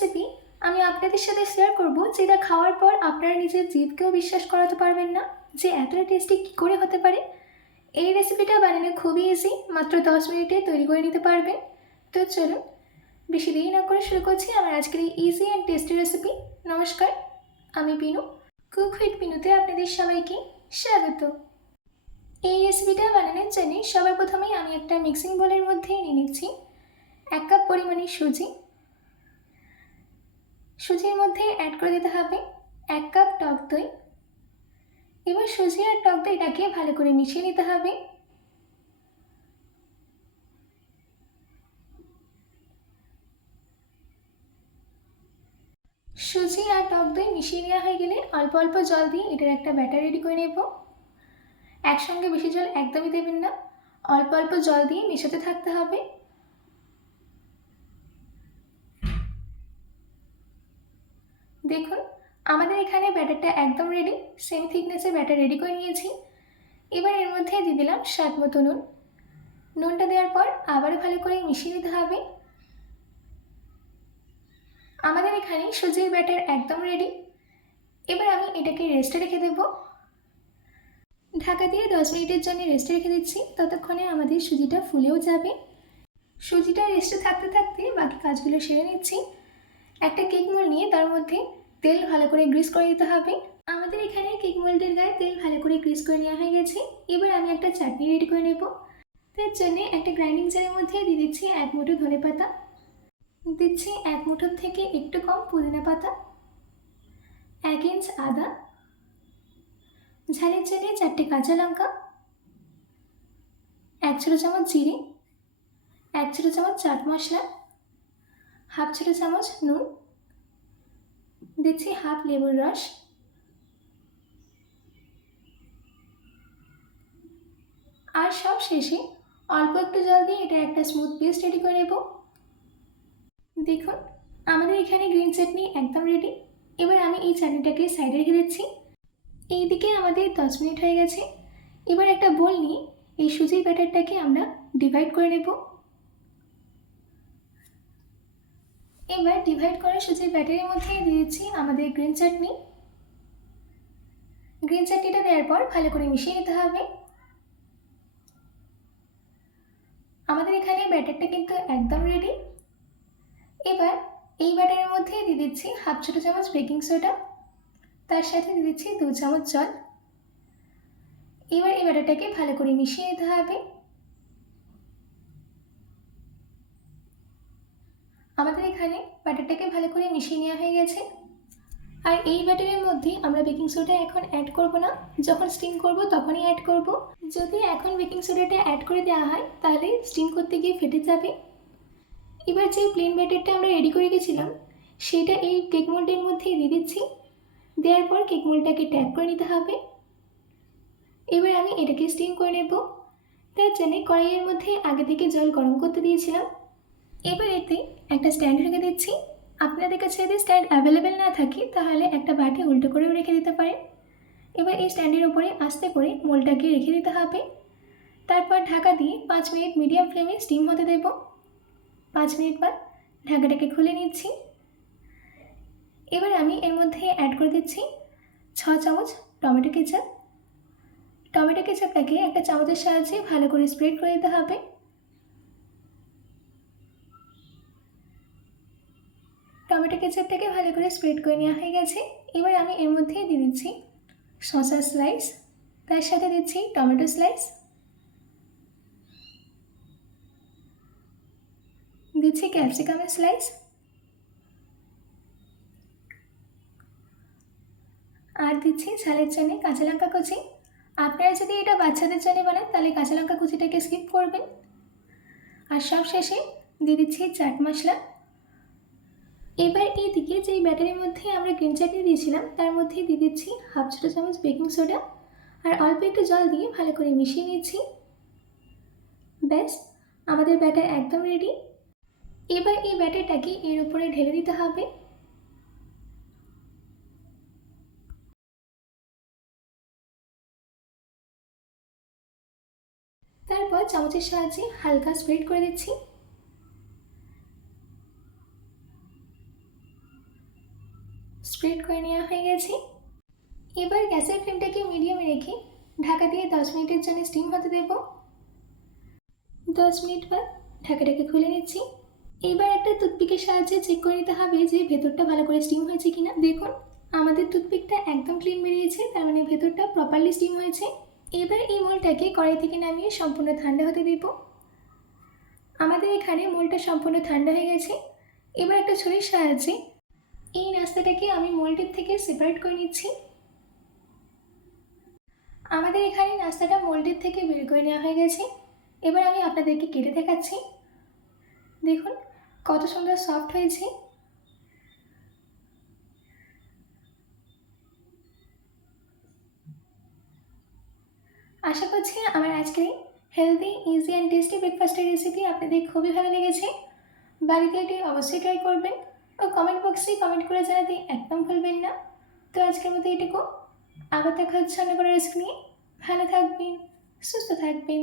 Recipe আমি আপনাদের সাথে শেয়ার করব, যেটা খাওয়ার পর আপনারা নিজের জিভকেও বিশ্বাস করাতে পারবেন না যে এতটা টেস্টি কী করে হতে পারে। এই রেসিপিটা বানানো খুবই ইজি, মাত্র 10 মিনিটে তৈরি করে নিতে পারবেন। তো চলুন বেশি দেরি না করে শুরু করছি আমার আজকের এই ইজি অ্যান্ড টেস্টি রেসিপি। নমস্কার, আমি পিনু, কুক উইথ পিনুতে আপনাদের সবাইকে স্বাগত। এই রেসিপিটা বানানোর জন্য সবার প্রথমেই আমি একটা মিক্সিং বোলের মধ্যে নিয়ে নিচ্ছি 1 কাপ পরিমাণে সুজি। সুজির মধ্যে অ্যাড করে দিতে হবে 1 কাপ টক দই। এবার সুজি আর টক দইটাকে ভালো করে মিশিয়ে নিতে হবে। সুজি আর টক দই মিশিয়ে নেওয়া হয়ে গেলে অল্প অল্প জল দিয়ে এটার একটা ব্যাটার রেডি করে নেব। একসঙ্গে বেশি জল একদমই দেবেন না, অল্প অল্প জল দিয়ে মেশাতে থাকতে হবে। দেখুন আমাদের এখানে ব্যাটারটা একদম রেডি, সেম থিকনেসের ব্যাটার রেডি করে নিয়েছি। এবার এর মধ্যে দিয়ে দিলাম স্বাদ মতো নুন। নুনটা দেওয়ার পর আবারও ভালো করে মিশিয়ে নিতে হবে। আমাদের এখানে সুজির ব্যাটার একদম রেডি। এবার আমি এটাকে রেস্টে রেখে দেব। ঢাকা দিয়ে 10 মিনিটের জন্য রেস্টে রেখে দিচ্ছি, ততক্ষণে আমাদের সুজিটা ফুলেও যাবে। সুজিটা রেস্টে থাকতে থাকতে বাকি কাজগুলো সেরে নিচ্ছি। একটা কেক মোল্ড নিয়ে তার মধ্যে তেল ভালো করে গ্রিস করে দিতে হবে। আমাদের এখানে কেক মোল্ডের গায়ে তেল ভালো করে গ্রিস করে নেওয়া হয়ে গেছে। এবার আমি একটা চাটনি রেডি করে নেব। তার জন্য একটা গ্রাইন্ডিং জারের মধ্যে দিয়ে দিচ্ছি 1 মুঠো ধনেপাতা, দিচ্ছি 1 মুঠোর থেকে একটু কম পুদিনা পাতা, 1 ইঞ্চ আদা, ঝালের জন্য 4টে কাঁচা লঙ্কা, 1 ছোটো চামচ জিরে, 1 ছোটো চামচ চাট মশলা, হাফ ছোটো চামচ নুন, দিচ্ছি হাফ লেবুর রস, আর সব শেষে অল্প একটু জল দিয়ে এটা একটা স্মুথ পেস্ট রেডি করে নেব। দেখুন আমাদের এখানে গ্রিন চাটনি একদম রেডি। এবার আমি এই চাটনিটাকে সাইডে রেখে দিচ্ছি। এইদিকে আমাদের 10 মিনিট হয়ে গেছে। এবার একটা বোল নিয়ে এই সুজির ব্যাটারটাকে আমরা ডিভাইড করে নেব। এবার ডিভাইড করা সুজির ব্যাটারের মধ্যে দিয়ে দিচ্ছি আমাদের গ্রিন চাটনি। গ্রিন চাটনিটা দেওয়ার পর ভালো করে মিশিয়ে নিতে হবে। আমাদের এখানে ব্যাটারটা কিন্তু একদম রেডি। এবার এই ব্যাটারের মধ্যে দিয়ে দিচ্ছি হাফ ছোটো চামচ বেকিং সোডা, তার সাথে দিয়ে দিচ্ছি 2 চামচ জল। এবার এই ব্যাটারটাকে ভালো করে মিশিয়ে নিতে হবে। আমাদের এখানে ব্যাটারটাকে ভালো করে মিশিয়ে নেওয়া হয়ে গেছে। আর এই ব্যাটারের মধ্যে আমরা বেকিং সোডা এখন অ্যাড করব না, যখন স্টিম করব তখনই অ্যাড করব। যদি এখন বেকিং সোডাটা অ্যাড করে দেওয়া হয় তাহলে স্টিম করতে গিয়ে ফেটে যাবে। এবার যে প্লেন ব্যাটারটা আমরা রেডি করে গেছিলাম সেটা এই কেক মোল্ডের মধ্যে দিয়ে দিচ্ছি। দেওয়ার পর কেক মোল্ডটাকে ট্যাপ করে নিতে হবে। এবার আমি এটাকে স্টিম করে নেব। তার জন্য কড়াইয়ের মধ্যে আগে থেকে জল গরম করতে দিয়েছিলাম। এবার এতে একটা স্ট্যান্ড রেখে দিচ্ছি। আপনাদের কাছে যদি স্ট্যান্ড অ্যাভেলেবেল না থাকে তাহলে একটা বাটি উল্টো করেও রেখে দিতে পারেন। এবার এই স্ট্যান্ডের উপরে আস্তে করে মোলটাকে রেখে দিতে হবে। তারপর ঢাকা দিয়ে 5 মিনিট মিডিয়াম ফ্লেমে স্টিম হতে দেব। 5 মিনিট বাদ ঢাকাটাকে খুলে নিচ্ছি। এবার আমি এর মধ্যে অ্যাড করে দিচ্ছি 6 চামচ টমেটো কেচাপ। টমেটো কেচাপটাকে একটা চামচের সাহায্যে ভালো করে স্প্রেড করে দিতে হবে। টমেটো কেচাপটাকে ভালো করে স্প্রেড করে নেওয়া হয়ে গেছে। এবার আমি এর মধ্যে দিয়ে দিচ্ছি শসা স্লাইস, তার সাথে দিচ্ছি টমেটো স্লাইস, দিচ্ছি ক্যাপসিকামের স্লাইস, আর দিচ্ছি ঝালের জন্য কাঁচা লঙ্কা কুচি। আপনারা যদি এটা বাচ্চাদের জন্য বানান তাহলে কাঁচা লঙ্কা কুচিটাকে স্কিপ করবেন। আর সব শেষে দিয়ে দিচ্ছি চাট মশলা। এবার এইদিকে যেই ব্যাটারের মধ্যে আমরা গ্রিন চাটনি দিয়েছিলাম তার মধ্যে দিয়ে দিচ্ছি হাফ ছোটো চামচ বেকিং সোডা, আর অল্প একটু জল দিয়ে ভালো করে মিশিয়ে নিচ্ছি। ব্যাস আমাদের ব্যাটার একদম রেডি। এবার এই ব্যাটারটাকে এর উপরে ঢেলে দিতে হবে। তারপর চামচের সাহায্যে হালকা স্প্রেড করে দিচ্ছি। স্প্রেড করে নেওয়া হয়ে গেছে। এবার গ্যাসের ফ্লেমটাকে মিডিয়ামে রেখে ঢাকা দিয়ে 10 মিনিটের জন্য স্টিম হতে দেব। 10 মিনিট বাদ ঢাকাটাকে খুলে নিচ্ছি। এবার একটা টুথপিকের সাহায্যে চেক করে নিতে হবে যে ভেতরটা ভালো করে স্টিম হয়েছে কিনা। দেখুন আমাদের টুথপিকটা একদম ক্লিন বেরিয়েছে, তার মানে ভেতরটা প্রপারলি স্টিম হয়েছে। এবার এই মোলটাকে কড়াই থেকে নামিয়ে সম্পূর্ণ ঠান্ডা হতে দেব। আমাদের এখানে মোলটা সম্পূর্ণ ঠান্ডা হয়ে গেছে। এবার একটা ছুরির সাহায্যে এই নাস্তাটাকে আমি মোল্ডের থেকে সেপারেট করে নিচ্ছি। আমাদের এখানে নাস্তাটা মোল্ডের থেকে বের করে নেওয়া হয়ে গেছে। এবার আমি আপনাদেরকে কেটে দেখাচ্ছি। দেখুন কত সুন্দর সফট হয়েছে। আশা করছি আমার আজকের হেলদি, ইজি অ্যান্ড টেস্টি ব্রেকফাস্টের রেসিপি আপনাদের খুবই ভালো লেগেছে। বাড়িতে এটি অবশ্যই ট্রাই করবেন ও কমেন্ট বক্সে কমেন্ট করে জানাতে একদম ভুলবেন না। তো আজকের মতো এটুকু, আবার দেখা হচ্ছে অন্য কোনো রেসিপি নিয়ে। ভালো থাকবেন, সুস্থ থাকবেন।